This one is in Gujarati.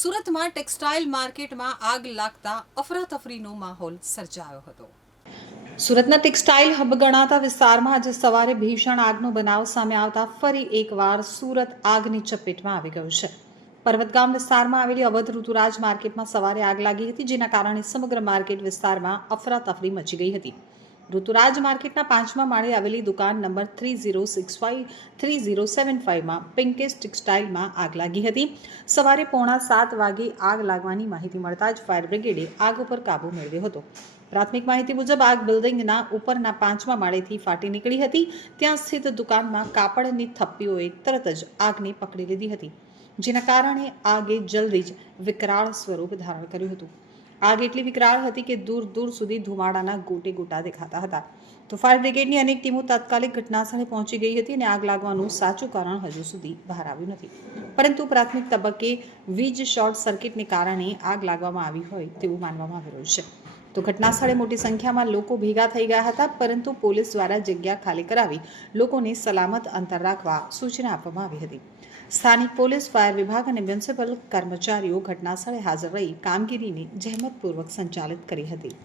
સુરતમાં ટેક્સટાઇલ માર્કેટમાં આગ લાગતા અફરાતફરીનો માહોલ સર્જાયો હતો. સુરતના ટેક્સટાઇલ હબ ગણાતા વિસ્તારમાં આજે સવારે ભીષણ આગનો બનાવ સામે આવતા ફરી એકવાર સુરત આગની ચપેટમાં આવી ગયું છે. પર્વતગામ વિસ્તારમાં આવેલી અવધ ઋતુરાજ માર્કેટમાં સવારે આગ લાગી હતી, જેના કારણે સમગ્ર માર્કેટ વિસ્તારમાં અફરાતફરી મચી ગઈ હતી. ઋતુરાજ માર્કેટના પાંચમા માળે આવેલી દુકાન number three zero six five, three zero seven ફાઇવમાં Pinkesh ટેક્સટાઇલમાં આગ લાગી હતી. સવારે પોણા સાત વાગે આગ લાગવાની માહિતી મળતા જ ફાયર બ્રિગેડે આગ ઉપર કાબૂ મેળવ્યો હતો. પ્રાથમિક માહિતી મુજબ આગ બિલ્ડિંગના ઉપરના પાંચમા માળેથી ફાટી નીકળી હતી. ત્યાં સ્થિત દુકાનમાં કાપડની થપ્પીઓએ તરત જ આગને પકડી લીધી હતી, જેના કારણે આગે જલ્દી જ વિકરાળ સ્વરૂપ ધારણ કર્યું હતું. આગ એટલી વિકરાળ હતી કે દૂર દૂર સુધી ધુમાડાના ગોટે ગોટા દેખાતા હતા. તો ફાયર બ્રિગેડની અનેક ટીમો તાત્કાલિક ઘટનાસ્થળે પહોંચી ગઈ હતી અને આગ લાગવાનું સાચું કારણ હજુ સુધી બહાર આવ્યું નથી. પરંતુ પ્રાથમિક તબક્કે વીજ શોર્ટ સર્કિટને કારણે આગ લાગવામાં આવી હોય તેવું માનવામાં આવી રહ્યું છે. તો ઘટનાસ્થળે મોટી સંખ્યામાં લોકો ભેગા થઈ ગયા હતા, પરંતુ પોલીસ દ્વારા જગ્યા ખાલી કરાવી લોકોને સલામત અંતર રાખવા સૂચના આપવામાં આવી હતી. સ્થાનિક પોલીસ, ફાયર વિભાગ અને મ્યુનિસિપલ કર્મચારીઓ ઘટનાસ્થળે હાજર રહી કામગીરીને જહેમતપૂર્વક સંચાલિત કરી હતી.